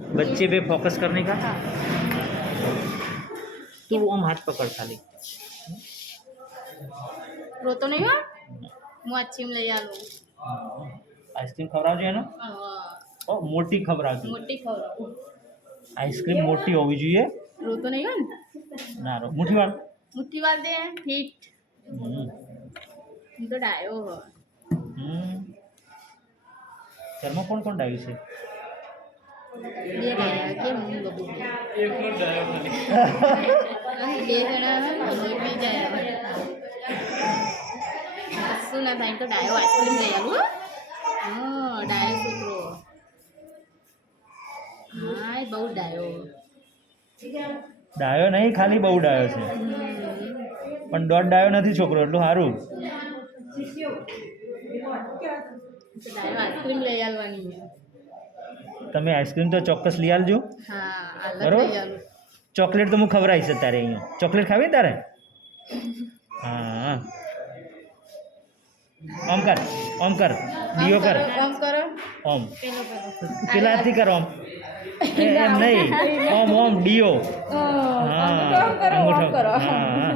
बच्चे पे फोकस करने का। तू आम हाथ पकड़ खाली। રોતો નહીં હો હું આઈસ્ક્રીમ લઈ આલું आइसक्रीम खवरावजो एनो ओ मोटी खवरावजो મોટી ખવડાવું आइसक्रीम मोटी होवी જોઈએ રોતો નહીં હો ને ના રો મુઠ્ઠી વાળ મુઠ્ઠી વાર દે ફીટ હમ હું તો ડાયો હો ઘરમાં કોણ કોણ ડાયું છે બે ડાયા કે હું બબુ એકનો ડાયો નથી બે જણા બી જાય કશું ના થાય તો ડાયો આઈસ્ક્રીમ લઈ આવું હા ડાયો છોકરો હા એ બહુ ડાયો ડાયો નહીં ખાલી બહુ ડાયો છે પણ દોઢ ડાયો નથી છોકરો એટલું સારું તો ડાયો આઈસ્ક્રીમ લઈ આવવાની તમે આઈસ્ક્રીમ તો ચોક્કસ લઈ આવજો હા અલગ બરોબર. લઈ આવું ચોકલેટ તો હું ખવડાવીશ તારે અહીંયા ચોકલેટ ખાવી તારે હા ઓમ કર ડીઓ કર કામ કરો ઓમ પેલો કરો પેલા હાથથી કર ઓમ એમ નહીં ઓમ ડીઓ અંગૂઠો આમ કરો આમ કરો હા